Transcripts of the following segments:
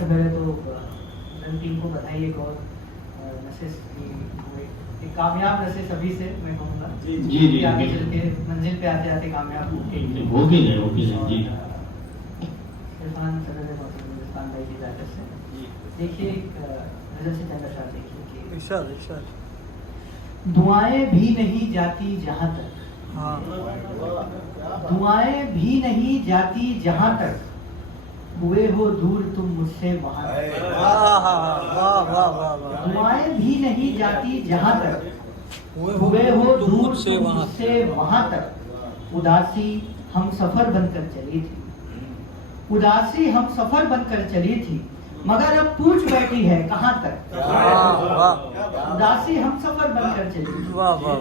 सबसे पहले तो टीम को बधाई एक और नशे एक कामयाब नशे सभी से मैं कहूँगा जी आगे चल के मंजिल पे आते आते कामयाब ओके जी इरफान हिंदुस्तान भाई की इजाजत से देखिए नजर से चंदा शाह देखिए कि इरशाद दुआएं भी नहीं जाती जहाँ तक, हाँ दुआएं भी नहीं जाती जहाँ तक हुए हो दूर तुम मुझसे वहाँ तक। वाह वाह वाह वाह दुआएं भी नहीं जाती जहाँ तक हुए हो दूर तुम मुझसे वहाँ तक। उदासी हम सफर बनकर चली थी, उदासी हम सफर बनकर चली थी, मगर अब पूछ बैठी है कहाँ तक। उदासी हम सफर बनकर चली थी, वाह वाह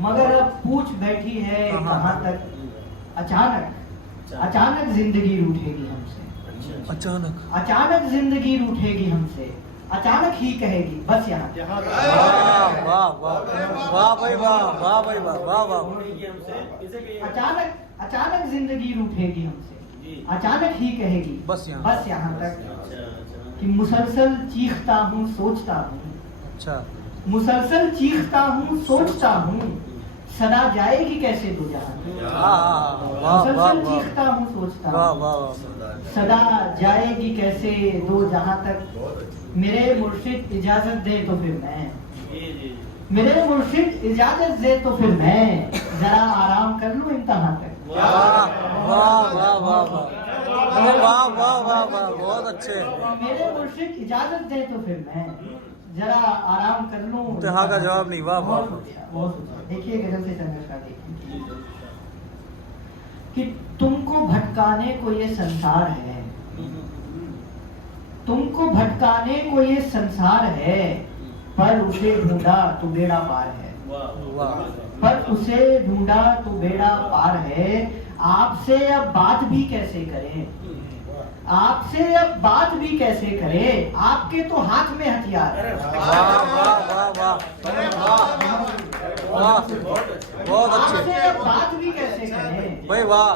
मगर अब पूछ बैठी है कहाँ तक। अचानक अचानक जिंदगी रूठेगी हमसे, अचानक अचानक जिंदगी रूठेगी हमसे, अचानक ही कहेगी बस यहाँ तक। वाह वाह वाह भाई वाह वाह भाई वाह वाह वाह अचानक अचानक जिंदगी रूठेगी हमसे, अचानक ही कहेगी बस यहाँ तक। कि मुसलसल चीखता हूँ सोचता हूँ, अच्छा मुसलसल चीखता हूँ सोचता हूँ, सदा जाएगी कैसे दो जहां। मुसलसल चीखता हूँ सोचता हूँ, सदा जाएगी कैसे दो जहां तक। मेरे मुर्शिद इजाजत दे तो फिर मैं, मेरे मुर्शिद इजाजत दे तो फिर मैं जरा आराम कर लूं इम्तिहान तक। वाह वाह वाह वाह वाह वाह वाह बहुत अच्छे। मेरे मुर्शिद इजाजत दे तो फिर मैं जरा आराम कर लूं। इम्तिहान का जवाब नहीं। वाह वाह देखिए गजल से चंद्रशा देखिए कि तुमको भटकाने को ये संसार है, तुमको भटकाने को ये संसार है, पर उसे ढूंढा तो बेड़ा पार है। पर उसे ढूंढा तो बेड़ा पार है। आपसे अब बात भी कैसे करें, आपसे अब बात भी कैसे करें, आपके तो हाथ में हथियार है। बहुत अच्छे। आपसे अब बात भी कैसे करें भाई वाह।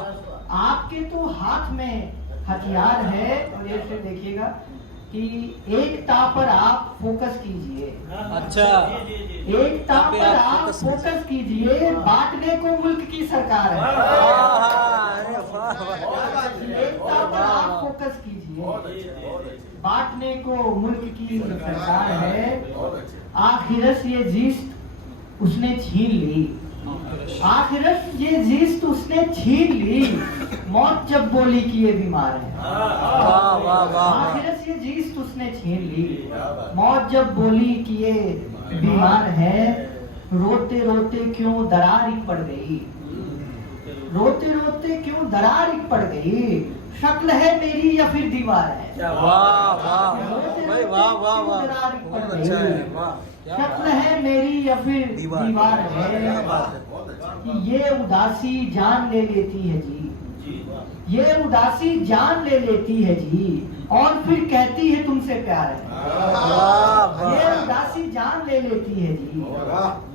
आपके तो हाथ में हथियार है। और ये फिर देखिएगा कि एकता पर आप फोकस कीजिए। अच्छा एकता पर आप फोकस कीजिए, बांटने को मुल्क की सरकार है। एकता पर आप फोकस कीजिए, बांटने को मुल्क की सरकार है। आखिरस ये जीत उसने छीन ली, आखिरत ये जीत उसने छीन ली, मौत जब बोली कि ये बीमार है। आखिरत ये जीत उसने छीन ली, मौत जब बोली कि ये बीमार है। रोते रोते क्यों दरार पड़ गई, रोते रोते क्यों दरार पड़ गई, शक्ल है मेरी या फिर दीवार है। भाई वाह वाह वाह बहुत अच्छा है। शक्ल है मेरी या फिर दीवार है। कि ये उदासी जान ले लेती है जी, ये उदासी जान ले लेती है जी, और फिर कहती है तुमसे प्यार है। ये उदासी जान ले लेती है जी,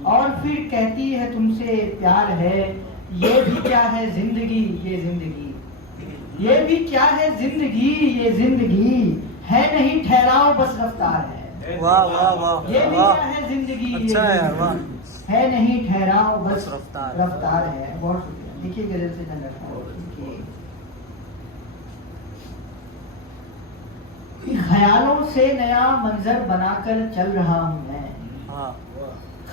और फिर कहती है तुमसे प्यार है। ये भी क्या है जिंदगी, ये जिंदगी, ये भी क्या है जिंदगी, ये जिंदगी है नहीं ठहराव बस रफ्तार है। वाह वाह वाह। ये भी क्या है जिंदगी, अच्छा है यार वाह। है नहीं ठहराव बस रफ्तार रफ्तार है। बहुत शुक्रिया। देखिए गजल से ख्यालों से नया मंजर बनाकर चल रहा हूँ मैं,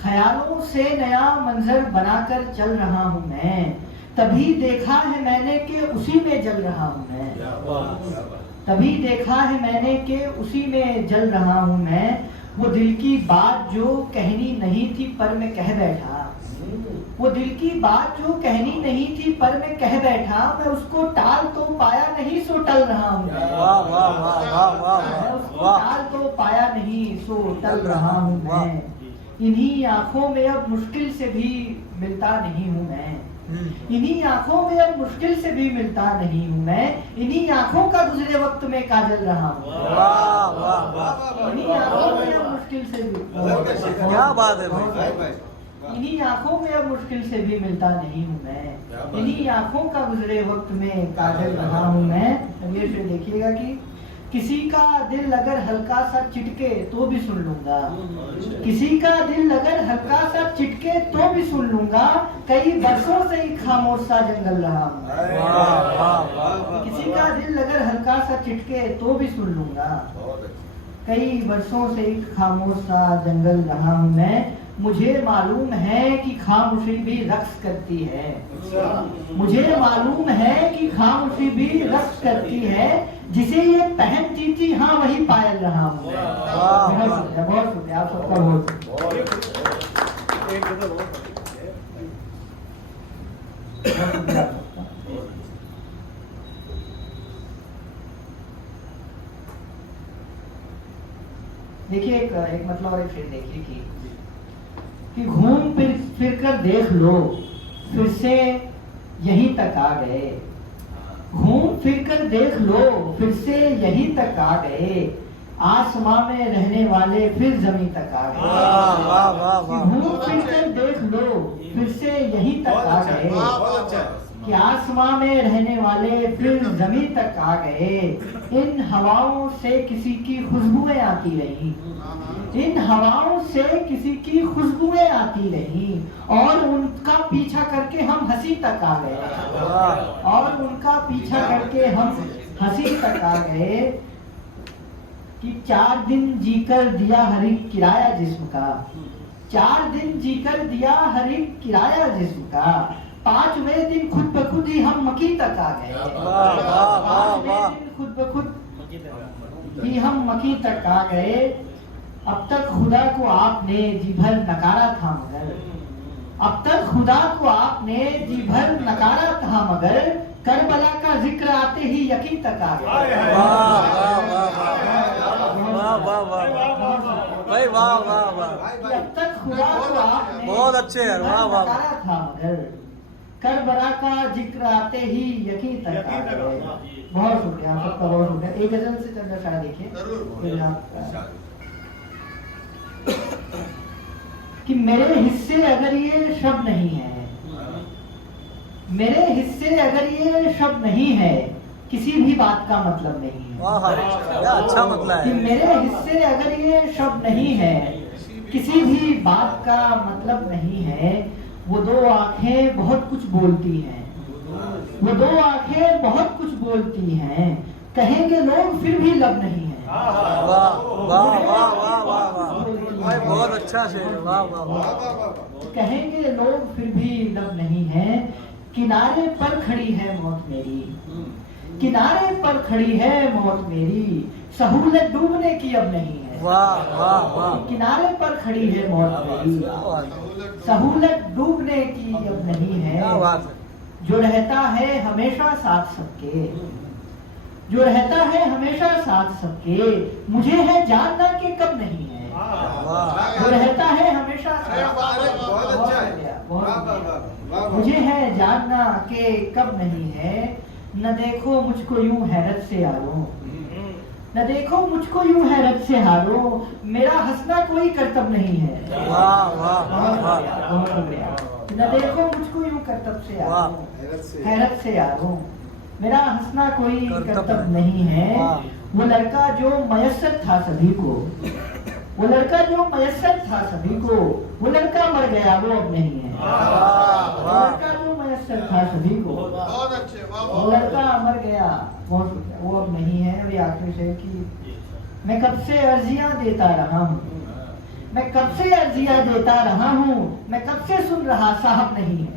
ख्यालों से नया मंजर बनाकर चल रहा हूँ मैं। तभी देखा है मैंने कि उसी में जल रहा हूँ मैं, तभी देखा है मैंने कि उसी में जल रहा हूँ मैं। वो दिल की बात जो कहनी नहीं थी पर मैं कह बैठा, वो दिल की बात जो कहनी नहीं थी पर मैं कह बैठा। मैं उसको टाल तो पाया नहीं सो टल रहा हूँ मैं, मैं उसको टाल तो पाया नहीं सो टल रहा हूँ मैं। इन्हीं आंखों में अब मुश्किल से भी मिलता नहीं हूँ मैं, इन्हीं आंखों में अब मुश्किल से भी मिलता नहीं हूँ मैं। इन्हीं आंखों का गुजरे वक्त में काजल रहा हूँ, इन्हीं आंखों में अब मुश्किल से भी, क्या बात है भाई। इन्हीं आंखों में अब मुश्किल से भी मिलता नहीं हूँ मैं, इन्हीं आंखों का गुजरे वक्त में काजल रहा हूँ मैं। ये फिर देखिएगा कि किसी का दिल अगर हल्का सा चिटके तो भी सुन लूंगा, किसी का दिल अगर हल्का सा चिटके तो भी सुन लूंगा, कई बरसों से ही खामोश सा जंगल रहा हूँ। किसी का दिल अगर हल्का सा चिटके तो भी सुन लूंगा, कई बरसों से ही खामोश सा जंगल रहा हूँ मैं। मुझे मालूम है कि खामोशी भी रक्स करती है, मुझे मालूम है कि खामोशी भी रक्स करती है, जिसे ये पहनती थी हाँ वही पायल रहा हूँ। बहुत शुक्रिया आप सबका बहुत देखिए एक मतलब और एक शेर देखिए कि घूम फिर कर देख लो फिर से यहीं तक आ गए, घूम फिर कर देख लो फिर से यहीं तक आ गए, आसमां में रहने वाले फिर जमीन तक आ गए। घूम फिर कर देख लो फिर से यहीं तक आ गए, कि आसमां में रहने वाले फिर जमीन तक आ गए। इन हवाओं से किसी की खुशबुएं आती रही, इन हवाओं से किसी की खुशबुएं आती रही, और उनका पीछा करके हम हंसी तक आ गए, और उनका पीछा करके हम हंसी तक आ गए। कि 4 दिन जीकर दिया हर एक किराया जिस्म का, 4 दिन जीकर दिया हर एक किराया जिस्म का, 5वें दिन खुद ब खुद ही हम मकी तक आ गए। 5वें दिन खुद ब खुद ही हम मकी तक आ गए। अब तक खुदा को आपने जी भर नकारा था मगर, अब तक खुदा को आपने जी भर नकारा था मगर, करबला का जिक्र आते ही यकीन तक आ गए। भाई वाह वाह वाह, अब तक खुदा को आपने बहुत अच्छे हैं, वाह वाह, नकारा था मगर, करबला का जिक्र आते ही यकीन तक आ गए। बहुत शुक्रिया सबका, बहुत शुक्रिया। एक गजल से चंद्र शाह देखिए कि मेरे हिस्से अगर ये शब्द नहीं है, मेरे हिस्से अगर ये शब्द नहीं है, किसी भी बात का मतलब नहीं है। क्या अच्छा मतलब है। कि मेरे हिस्से अगर ये शब्द नहीं है, किसी भी बात का मतलब नहीं है। वो 2 आंखें बहुत कुछ बोलती हैं, वो 2 आंखें बहुत कुछ बोलती हैं, कहेंगे लोग फिर भी लब नहीं है। वाह वाह वाह वाह वाह, भाई बहुत अच्छा शेर, वाह वाह वाह। कहेंगे लोग फिर भी लब नहीं है। किनारे पर खड़ी है मौत मेरी, किनारे पर खड़ी है मौत मेरी, सहूलत डूबने की अब नहीं है। वाह वाह वाह, किनारे पर खड़ी है मौत मेरी, सहूलत डूबने की अब नहीं है। क्या बात है। जो रहता है हमेशा साथ सबके, जो रहता है हमेशा साथ सबके, मुझे है जानना कि कब नहीं है। जो रहता है हमेशा मुझे है जानना कि कब नहीं है। न देखो मुझको यूं हैरत से हारो, न देखो मुझको यूं हैरत से हारो, मेरा हंसना कोई करतब नहीं है। वाह वाह वाह, न देखो मुझको यूं करतब से हारो, हैरत से हारो, मेरा हंसना कोई करतब नहीं है। वो लड़का जो मयस्सर था सभी को, वो लड़का जो मयस्सर था सभी को, वो लड़का मर गया वो अब नहीं है। वो लड़का जो मयस्सर था सभी को, वो लड़का मर गया वो अब नहीं है। और आखिरी से कि मैं कब से अर्जियां देता रहा हूँ, मैं कब से अर्जियां देता रहा हूँ, मैं कब से सुन रहा साहब नहीं है।